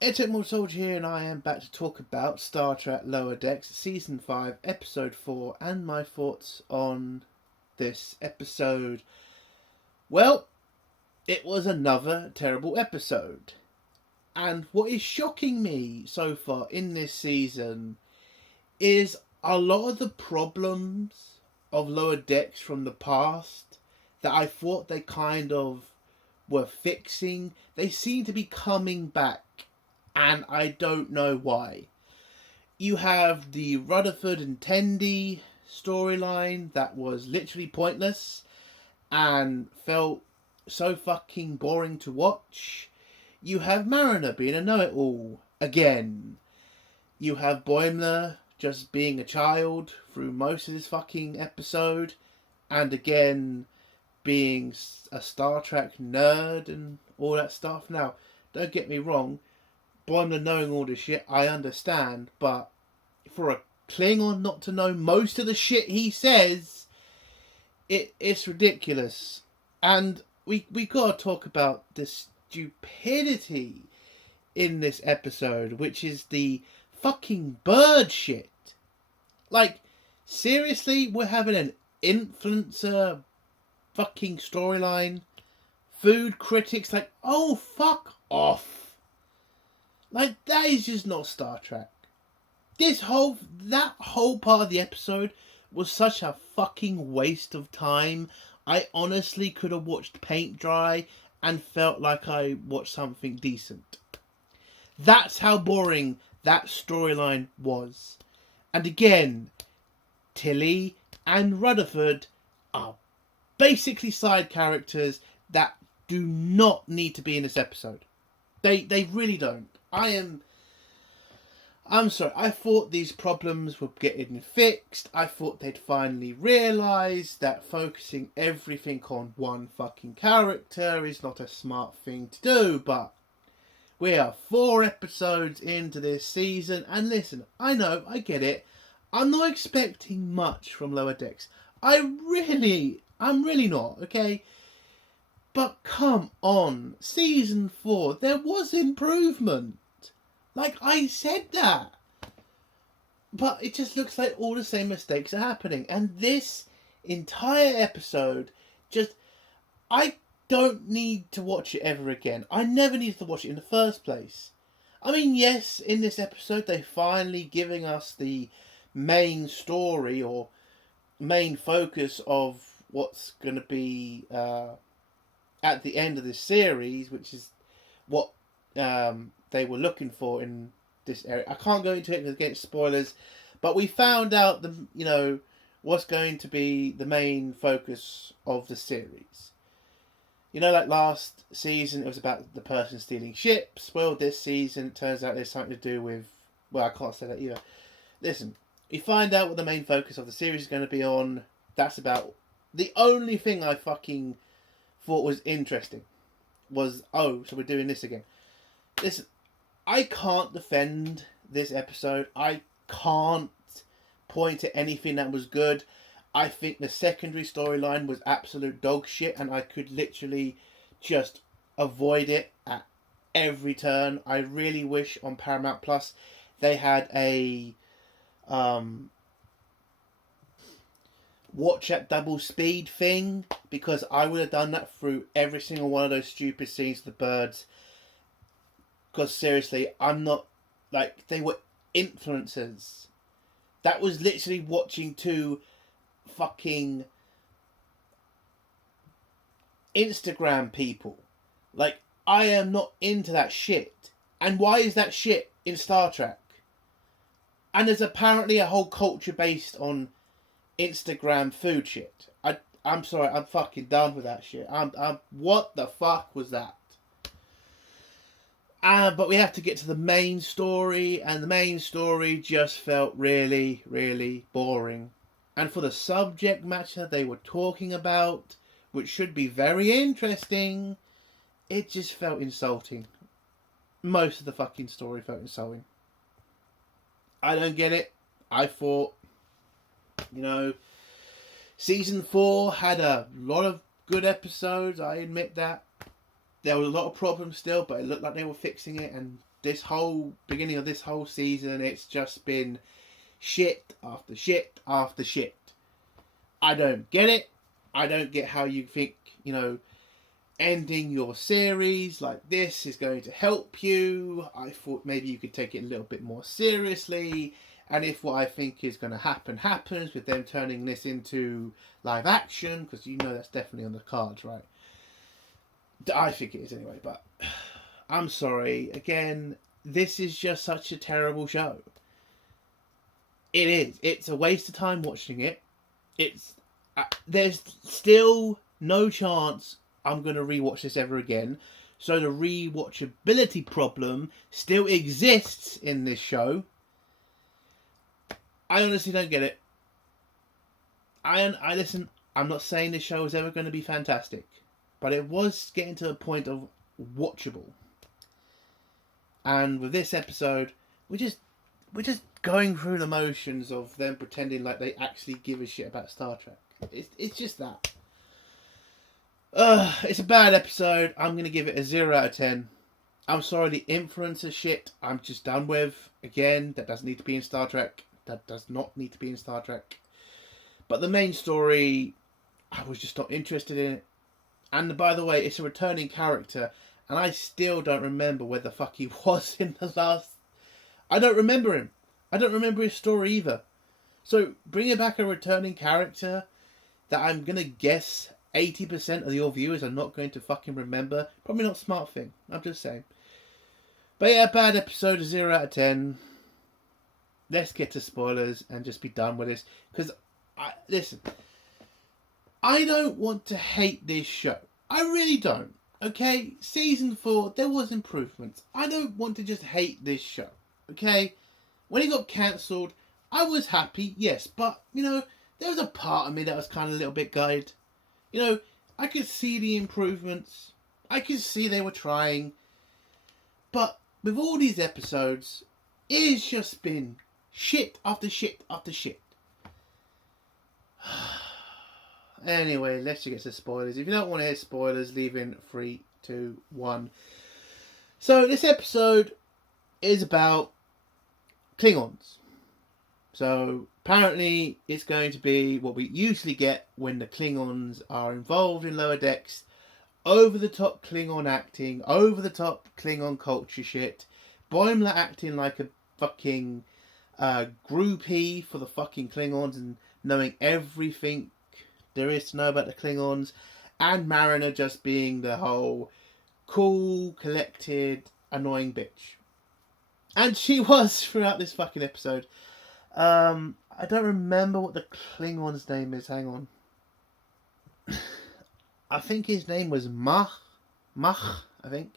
Eternal Soldier here, and I am back to talk about Star Trek Lower Decks Season 5, Episode 4, and my thoughts on this episode. Well, it was another terrible episode. And what is shocking me so far in this season is a lot of the problems of Lower Decks from the past that I thought they kind of were fixing, they seem to be coming back. And I don't know why. You have the Rutherford and Tendi storyline that was literally pointless and felt so fucking boring to watch. You have Mariner being a know-it-all again. You have Boimler just being a child through most of this fucking episode, and again being a Star Trek nerd and all that stuff. Now, don't get me wrong, Boimler knowing all this shit, I understand, but for a Klingon not to know most of the shit he says, it's ridiculous. And we gotta talk about the stupidity in this episode, which is the fucking bird shit. Like, seriously, we're having an influencer fucking storyline. Food critics like, oh, fuck off. Like, that is just not Star Trek. That whole part of the episode was such a fucking waste of time. I honestly could have watched paint dry and felt like I watched something decent. That's how boring that storyline was. And again, Tilly and Rutherford are basically side characters that do not need to be in this episode. They really don't. I'm sorry, I thought these problems were getting fixed. I thought they'd finally realise that focusing everything on one fucking character is not a smart thing to do, but we are 4 episodes into this season, and listen, I know, I get it. I'm not expecting much from Lower Decks. I'm really not, okay? But come on, Season 4, there was improvement. Like, I said that. But it just looks like all the same mistakes are happening. And this entire episode, I don't need to watch it ever again. I never needed to watch it in the first place. I mean, yes, in this episode, they're finally giving us the main story or main focus of what's going to be at the end of this series, which is what they were looking for in this area. I can't go into it because against spoilers, but we found out what's going to be the main focus of the series. Like last season, it was about the person stealing ships. Well, this season, it turns out there's something to do with... Well, I can't say that either. Listen, we find out what the main focus of the series is going to be on. That's about... The only thing I fucking thought was interesting was, oh, so we're doing this again. Listen, I can't defend this episode. I can't point to anything that was good. I think the secondary storyline was absolute dog shit, and I could literally just avoid it at every turn. I really wish on Paramount Plus they had a watch at double speed thing, because I would have done that through every single one of those stupid scenes of the birds. Because seriously, I'm not... Like, they were influencers. That was literally watching 2 fucking Instagram people. Like, I am not into that shit. And why is that shit in Star Trek? And there's apparently a whole culture based on Instagram food shit. I'm sorry, I'm fucking done with that shit. What the fuck was that? But we have to get to the main story, and the main story just felt really, really boring. And for the subject matter they were talking about, which should be very interesting, it just felt insulting. Most of the fucking story felt insulting. I don't get it. I thought, Season 4 had a lot of good episodes, I admit that. There were a lot of problems still, but it looked like they were fixing it, and this whole beginning of this whole season, it's just been shit after shit after shit. I don't get it. I don't get how you think, ending your series like this is going to help you. I thought maybe you could take it a little bit more seriously. And if what I think is going to happen happens, with them turning this into live action, because that's definitely on the cards, right? I think it is anyway, but I'm sorry. Again, this is just such a terrible show. It is. It's a waste of time watching it. There's still no chance I'm going to rewatch this ever again. So the rewatchability problem still exists in this show. I honestly don't get it. I listen, I'm not saying this show is ever going to be fantastic, but it was getting to a point of watchable. And with this episode, we're just going through the motions of them pretending like they actually give a shit about Star Trek. It's just that. It's a bad episode. I'm going to give it a 0 out of 10. I'm sorry, the influencer shit I'm just done with. Again, that doesn't need to be in Star Trek. That does not need to be in Star Trek. But the main story, I was just not interested in it. And by the way, it's a returning character, and I still don't remember where the fuck he was in the last... I don't remember him. I don't remember his story either. So, bringing back a returning character that I'm going to guess 80% of your viewers are not going to fucking remember, probably not a smart thing. I'm just saying. But yeah, bad episode, 0 out of 10. Let's get to spoilers and just be done with this. Because, listen, I don't want to hate this show. I really don't. Okay? Season 4, there was improvements. I don't want to just hate this show. Okay? When it got cancelled, I was happy, yes. But, there was a part of me that was kind of a little bit gutted. I could see the improvements. I could see they were trying. But with all these episodes, it's just been shit after shit after shit. Anyway, let's just get to spoilers. If you don't want to hear spoilers, leave in 3, 2, 1. So this episode is about Klingons. So apparently it's going to be what we usually get when the Klingons are involved in Lower Decks. Over the top Klingon acting, over the top Klingon culture shit. Boimler acting like a fucking groupie for the fucking Klingons and knowing everything there is to know about the Klingons. And Mariner just being the whole cool, collected, annoying bitch. And she was throughout this fucking episode. I don't remember what the Klingon's name is. Hang on. I think his name was Mach, I think.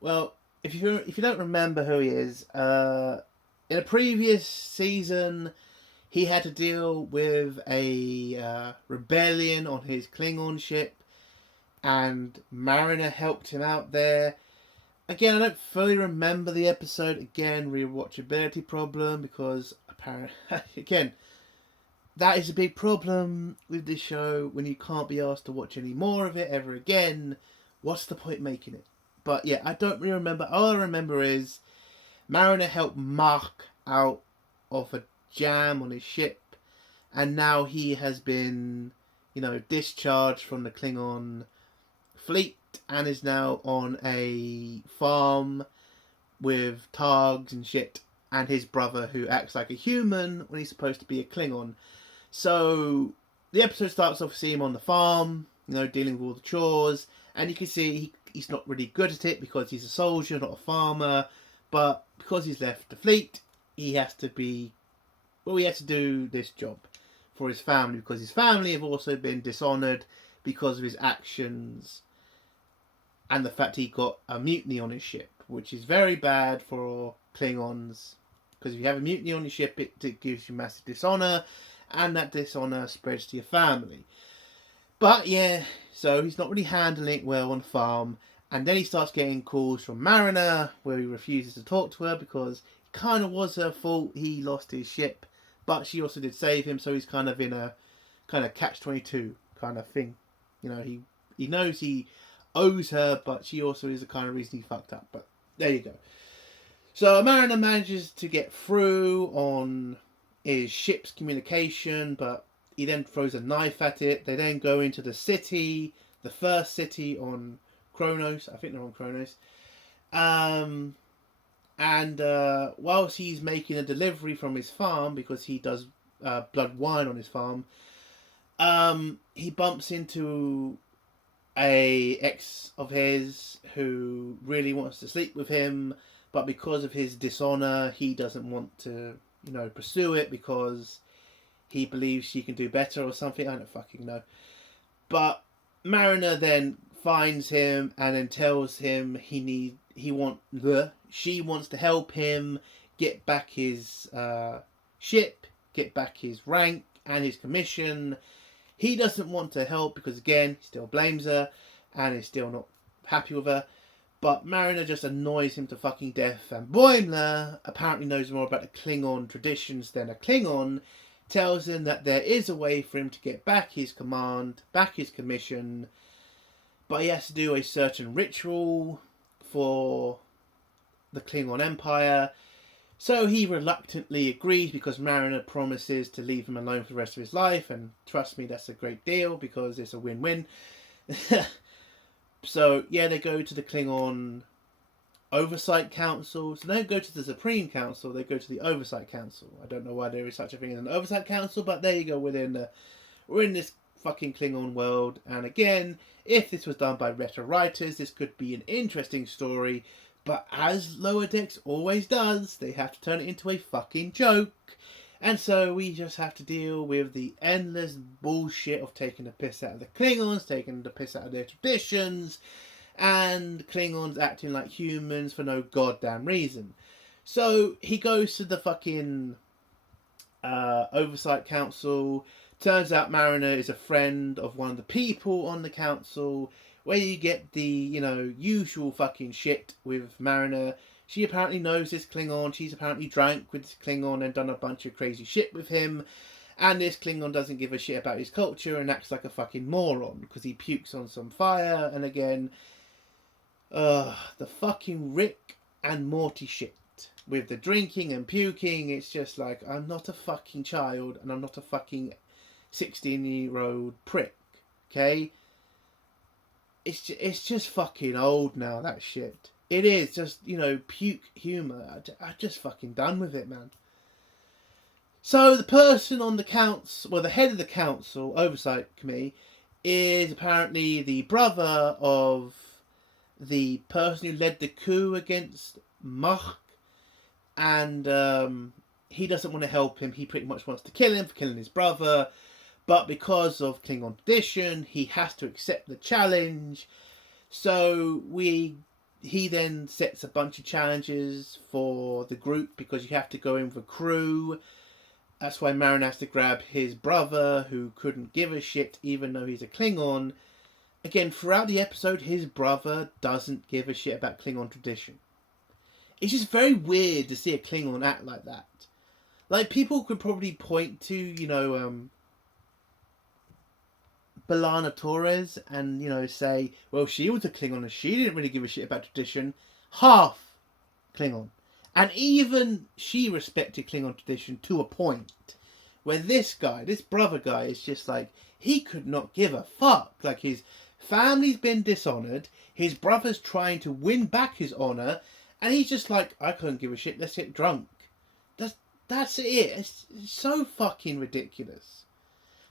Well, if you don't remember who he is, in a previous season, he had to deal with a rebellion on his Klingon ship, and Mariner helped him out there. Again, I don't fully remember the episode. Again, rewatchability problem, because apparently, again, that is a big problem with this show. When you can't be asked to watch any more of it ever again, what's the point making it? But yeah, I don't really remember. All I remember is Mariner helped Mark out of a jam on his ship, and now he has been, discharged from the Klingon fleet and is now on a farm with Targs and shit, and his brother who acts like a human when he's supposed to be a Klingon. So the episode starts off seeing him on the farm, dealing with all the chores, and you can see he's not really good at it because he's a soldier, not a farmer, but because he's left the fleet, he has to do this job for his family, because his family have also been dishonoured because of his actions and the fact he got a mutiny on his ship, which is very bad for Klingons, because if you have a mutiny on your ship, it gives you massive dishonour, and that dishonour spreads to your family. But yeah, so he's not really handling it well on the farm, and then he starts getting calls from Mariner where he refuses to talk to her because it kind of was her fault. He lost his ship, but she also did save him, so he's kind of in a kind of catch-22 kind of thing. He knows he owes her, but she also is the kind of reason he fucked up. But there you go. So Mariner manages to get through on his ship's communication, but he then throws a knife at it. They then go into the city, the first city on Kronos. I think they're on Kronos. And whilst he's making a delivery from his farm, because he does blood wine on his farm, he bumps into a ex of his who really wants to sleep with him, but because of his dishonor, he doesn't want to, pursue it because he believes she can do better or something. I don't fucking know. But Mariner then finds him and then tells him she wants to help him get back his ship, get back his rank and his commission. He doesn't want to help because, again, he still blames her and is still not happy with her. But Mariner just annoys him to fucking death, and Boimler apparently knows more about the Klingon traditions than a Klingon, tells him that there is a way for him to get back his command, back his commission, but he has to do a certain ritual for the Klingon Empire. So he reluctantly agrees because Mariner promises to leave him alone for the rest of his life, and trust me, that's a great deal because it's a win-win. So, yeah, they go to the Klingon Oversight Council. So they don't go to the Supreme Council, they go to the Oversight Council. I don't know why there is such a thing as an Oversight Council, but there you go, we're in this fucking Klingon world. And again, if this was done by retro writers, this could be an interesting story. But as Lower Decks always does, they have to turn it into a fucking joke. And so we just have to deal with the endless bullshit of taking the piss out of the Klingons, taking the piss out of their traditions, and Klingons acting like humans for no goddamn reason. So he goes to the fucking Oversight Council. Turns out Mariner is a friend of one of the people on the council, where you get the, usual fucking shit with Mariner. She apparently knows this Klingon. She's apparently drank with this Klingon and done a bunch of crazy shit with him. And this Klingon doesn't give a shit about his culture and acts like a fucking moron because he pukes on some fire. And again, the fucking Rick and Morty shit with the drinking and puking. It's just like, I'm not a fucking child and I'm not a fucking 16-year-old prick. Okay? It's just fucking old now, that shit. It is just, puke humour. I'm just fucking done with it, man. So the person on the council, well, the head of the council oversight committee, is apparently the brother of the person who led the coup against Mach, and he doesn't want to help him. He pretty much wants to kill him for killing his brother, but because of Klingon tradition, he has to accept the challenge. So he then sets a bunch of challenges for the group because you have to go in with a crew. That's why Mariner has to grab his brother, who couldn't give a shit even though he's a Klingon. Again, throughout the episode, his brother doesn't give a shit about Klingon tradition. It's just very weird to see a Klingon act like that. Like, people could probably point to, B'Elanna Torres and, say, well, she was a Klingon and she didn't really give a shit about tradition. Half Klingon. And even she respected Klingon tradition to a point. Where this brother guy, is just like, he could not give a fuck. Like, his family's been dishonoured, his brother's trying to win back his honour, and he's just like, I couldn't give a shit, let's get drunk. That's it. It's so fucking ridiculous.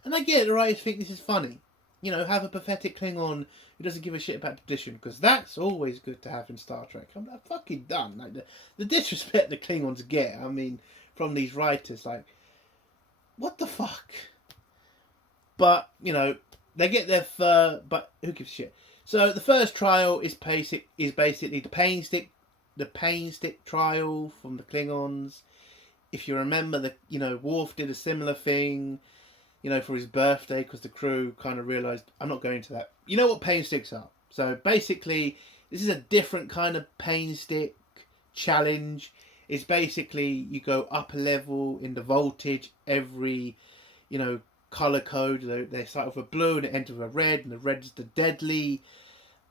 And I get it, right? I think this is funny. Have a pathetic Klingon who doesn't give a shit about tradition, because that's always good to have in Star Trek. I'm fucking done. Like, the disrespect the Klingons get, from these writers, like, what the fuck? But, they get their but who gives a shit? So the first trial is basically the pain stick trial from the Klingons. If you remember, Worf did a similar thing, for his birthday, because the crew kind of realised, I'm not going to that. You know what pain sticks are? So basically, this is a different kind of pain stick challenge. It's basically, you go up a level in the voltage every, colour code. They start with a blue and it ends with a red, and the red is the deadly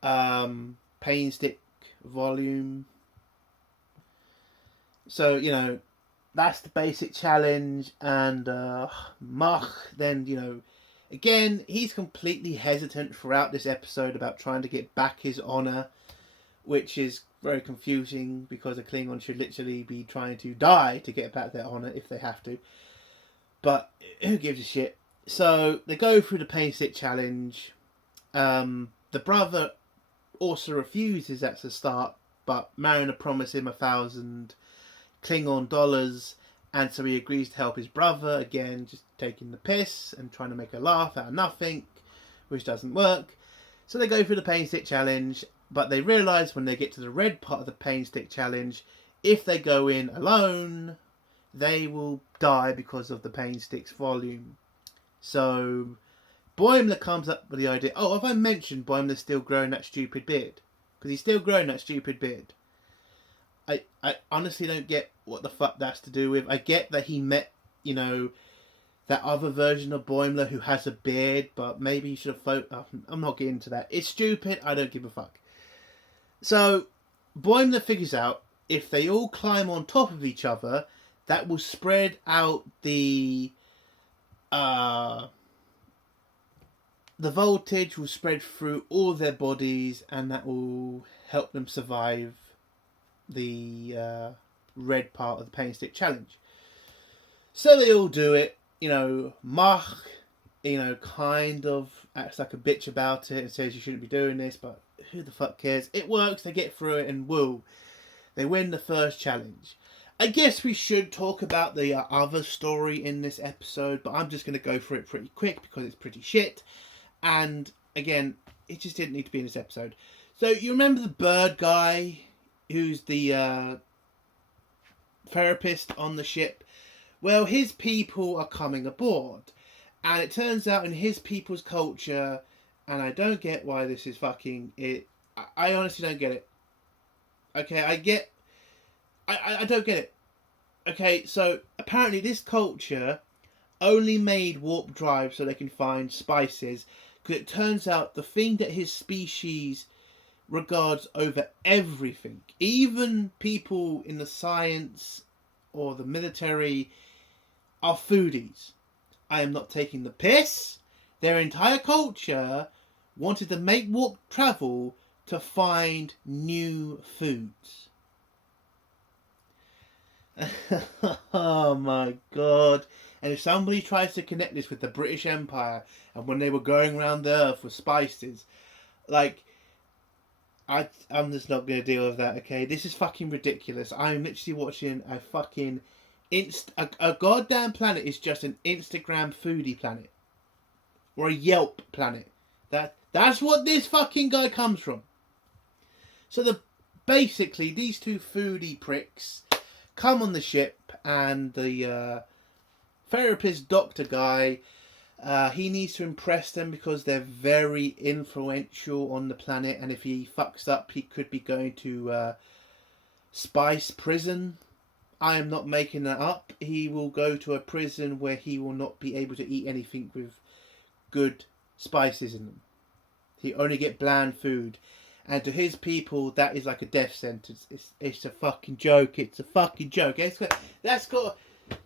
pain stick volume. So, that's the basic challenge. And Mach, then, again, he's completely hesitant throughout this episode about trying to get back his honor, which is very confusing because a Klingon should literally be trying to die to get back their honor if they have to. But who gives a shit? So they go through the pain stick challenge. The brother also refuses at the start, but Mariner promised him 1,000 Klingon dollars, and so he agrees to help his brother, again just taking the piss and trying to make a laugh out of nothing, which doesn't work. So they go through the pain stick challenge, but they realise when they get to the red part of the pain stick challenge, if they go in alone, they will die because of the pain stick's volume. So Boimler comes up with the idea, oh, have I mentioned Boimler's still growing that stupid beard? Because he's still growing that stupid beard. I honestly don't get what the fuck that's to do with. I get that he met, that other version of Boimler who has a beard, but maybe he should have I'm not getting into that. It's stupid, I don't give a fuck. So Boimler figures out if they all climb on top of each other, that will spread out the voltage will spread through all their bodies, and that will help them survive the red part of the pain stick challenge. So they all do it. Mach, kind of acts like a bitch about it and says you shouldn't be doing this, but who the fuck cares? It works, they get through it, and woo, they win the first challenge. I guess we should talk about the other story in this episode, but I'm just going to go through it pretty quick because it's pretty shit. And again, it just didn't need to be in this episode. So you remember the bird guy who's the therapist on the ship? Well, his people are coming aboard. And it turns out in his people's culture, and I don't get why this is fucking it. I honestly don't get it. Okay, I don't get it. Okay, so apparently this culture only made warp drive so they can find spices, because it turns out the thing that his species regards over everything, even people in the science or the military, are foodies. I am not taking the piss. Their entire culture wanted to make warp travel to find new foods. Oh my god. And if somebody tries to connect this with the British Empire and when they were going around the earth with spices, I'm just not going to deal with that, okay? This is fucking ridiculous. I'm literally watching a fucking a goddamn planet is just an Instagram foodie planet. Or a Yelp planet. That's what this fucking guy comes from. So basically these two foodie pricks come on the ship, and the therapist doctor guy, he needs to impress them because they're very influential on the planet, and if he fucks up he could be going to spice prison. I am not making that up. He will go to a prison where he will not be able to eat anything with good spices in them. He only get bland food. And to his people, that is like a death sentence. It's a fucking joke. It's a fucking joke. That's got...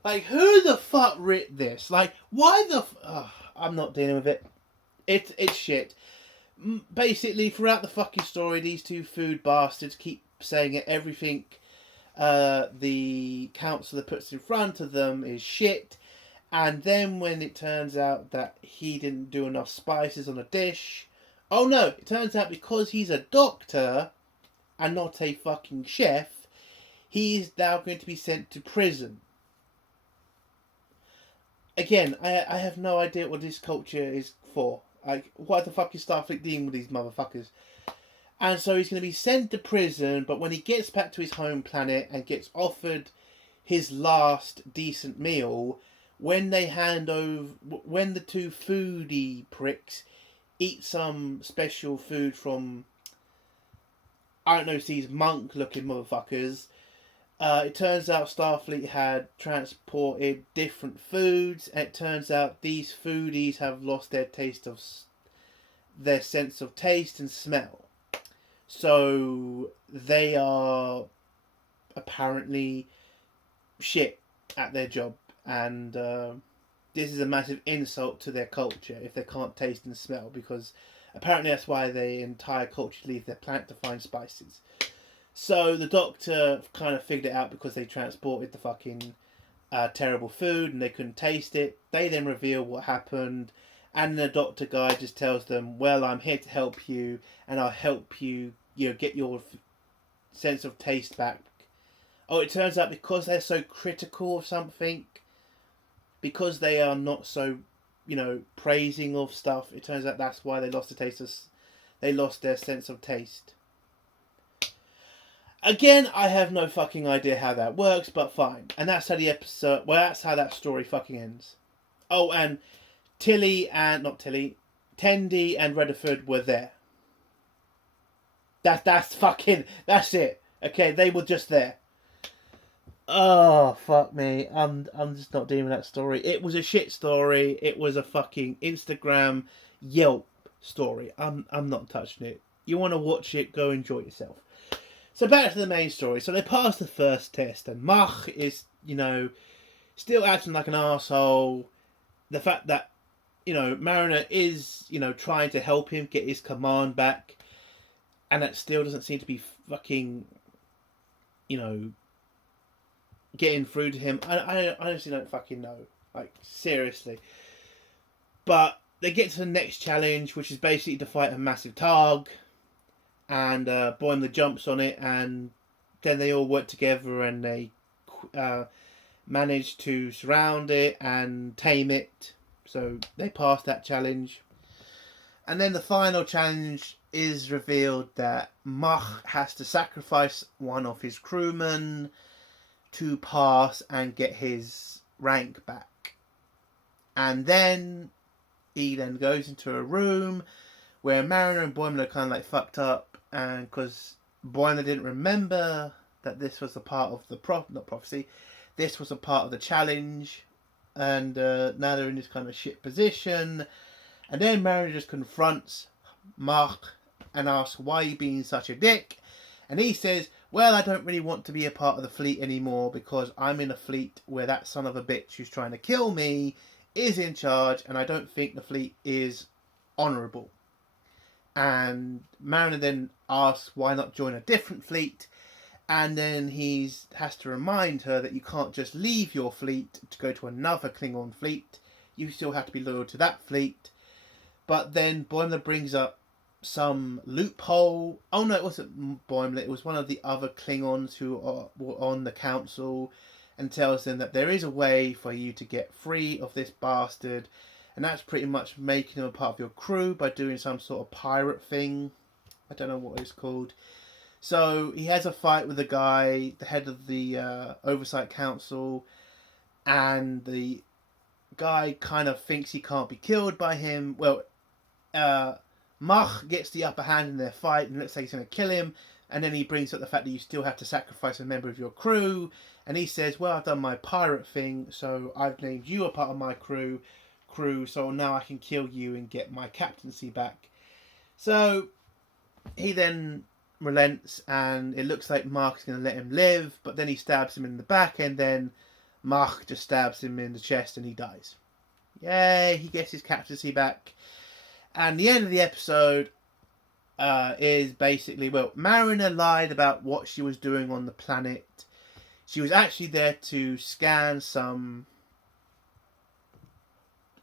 who the fuck writ this? Why the... I'm not dealing with it. It's shit. Basically, throughout the fucking story, these two food bastards keep saying it. Everything the counsellor puts in front of them is shit. And then when it turns out that he didn't do enough spices on a dish... Oh no, it turns out because he's a doctor and not a fucking chef, he's now going to be sent to prison. Again, I have no idea what this culture is for. What the fuck is Starfleet dealing with these motherfuckers? And so he's going to be sent to prison, but when he gets back to his home planet and gets offered his last decent meal, when the two foodie pricks eat some special food from, I don't know, these monk-looking motherfuckers, it turns out Starfleet had transported different foods, and it turns out these foodies have lost their sense of taste and smell. So they are apparently shit at their job, and this is a massive insult to their culture if they can't taste and smell, because apparently that's why the entire culture leave their planet to find spices. So the doctor kind of figured it out because they transported the fucking terrible food and they couldn't taste it. They then reveal what happened, and the doctor guy just tells them, well, I'm here to help you, and I'll help you, get your sense of taste back. Oh, it turns out because they're so critical of something, because they are not so, praising of stuff, it turns out that's why they lost the taste of, they lost their sense of taste. Again, I have no fucking idea how that works, but fine. And that's how the episode, that's how that story fucking ends. Oh, and Tendi and Rutherford were there. That's it. Okay, they were just there. Oh, fuck me. I'm just not dealing with that story. It was a shit story. It was a fucking Instagram Yelp story. I'm not touching it. You want to watch it, go enjoy yourself. So back to the main story. So they passed the first test, and Mach is, still acting like an arsehole. The fact that, Mariner is, trying to help him get his command back, and that still doesn't seem to be fucking, getting through to him. I honestly don't fucking know. Like, seriously. But they get to the next challenge, which is basically to fight a massive Targ. And Boimler jumps on it, and then they all work together and they manage to surround it and tame it. So they pass that challenge. And then the final challenge is revealed that Mach has to sacrifice one of his crewmen to pass and get his rank back. And then he then goes into a room where Mariner and Boimler are kind of like fucked up. And because Boimler didn't remember that this was a part of the prophecy, this was a part of the challenge, and now they're in this kind of shit position. And then Mariner just confronts Mach and asks, why are you being such a dick? And he says, well, I don't really want to be a part of the fleet anymore because I'm in a fleet where that son of a bitch who's trying to kill me is in charge, and I don't think the fleet is honourable. And Mariner then asks why not join a different fleet, and then he has to remind her that you can't just leave your fleet to go to another Klingon fleet. You still have to be loyal to that fleet. But then Boimler brings up some loophole. Oh no, it wasn't Boimler, it was one of the other Klingons who were on the council, and tells them that there is a way for you to get free of this bastard. And that's pretty much making him a part of your crew by doing some sort of pirate thing. I don't know what it's called. So he has a fight with the guy, the head of the Oversight Council. And the guy kind of thinks he can't be killed by him. Well, Mach gets the upper hand in their fight and looks like he's going to kill him. And then he brings up the fact that you still have to sacrifice a member of your crew. And he says, well, I've done my pirate thing, so I've named you a part of my crew, so now I can kill you and get my captaincy back. So he then relents, and it looks like Mark's going to let him live, but then he stabs him in the back, and then Mark just stabs him in the chest and he dies. Yay, he gets his captaincy back. And the end of the episode is basically, well, Mariner lied about what she was doing on the planet. She was actually there to scan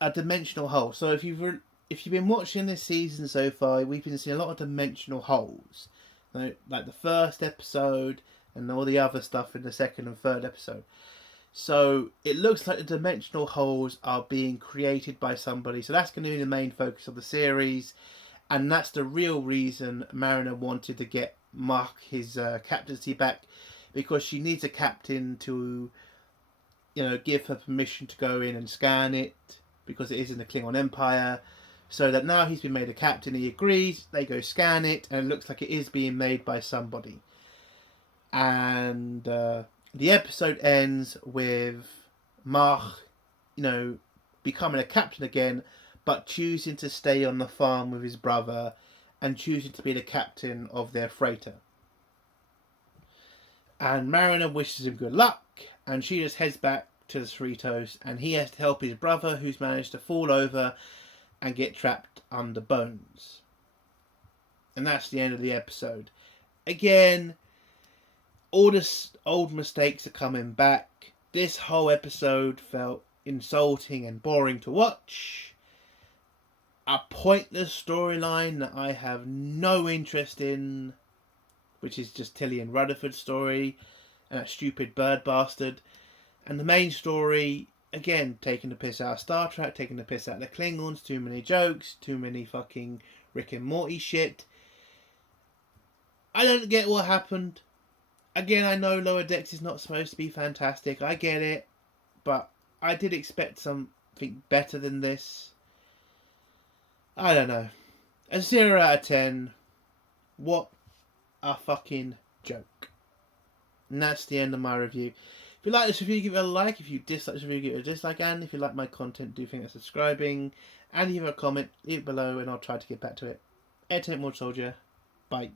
a dimensional hole. So if you've been watching this season so far, we've been seeing a lot of dimensional holes, like the first episode and all the other stuff in the second and third episode. So it looks like the dimensional holes are being created by somebody. So that's going to be the main focus of the series, and that's the real reason Mariner wanted to get Mark his captaincy back, because she needs a captain to, give her permission to go in and scan it, because it is in the Klingon Empire. So that now he's been made a captain, he agrees, they go scan it, and it looks like it is being made by somebody. And the episode ends with Mark, becoming a captain again, but choosing to stay on the farm with his brother and choosing to be the captain of their freighter. And Mariner wishes him good luck, and she just heads back to the Cerritos, and he has to help his brother, who's managed to fall over and get trapped under Bones. And that's the end of the episode. Again, all the old mistakes are coming back. This whole episode felt insulting and boring to watch. A pointless storyline that I have no interest in, which is just Tilly and Rutherford's story and that stupid bird bastard. And the main story, again, taking the piss out of Star Trek, taking the piss out of the Klingons, too many jokes, too many fucking Rick and Morty shit. I don't get what happened. Again, I know Lower Decks is not supposed to be fantastic, I get it, but I did expect something better than this. I don't know. A 0 out of 10. What a fucking joke. And that's the end of my review. If you like this review, give it a like. If you dislike this review, give it a dislike. And if you like my content, do think of subscribing. And if you have a comment, leave it below and I'll try to get back to it. Entertainment Soldier. Bye.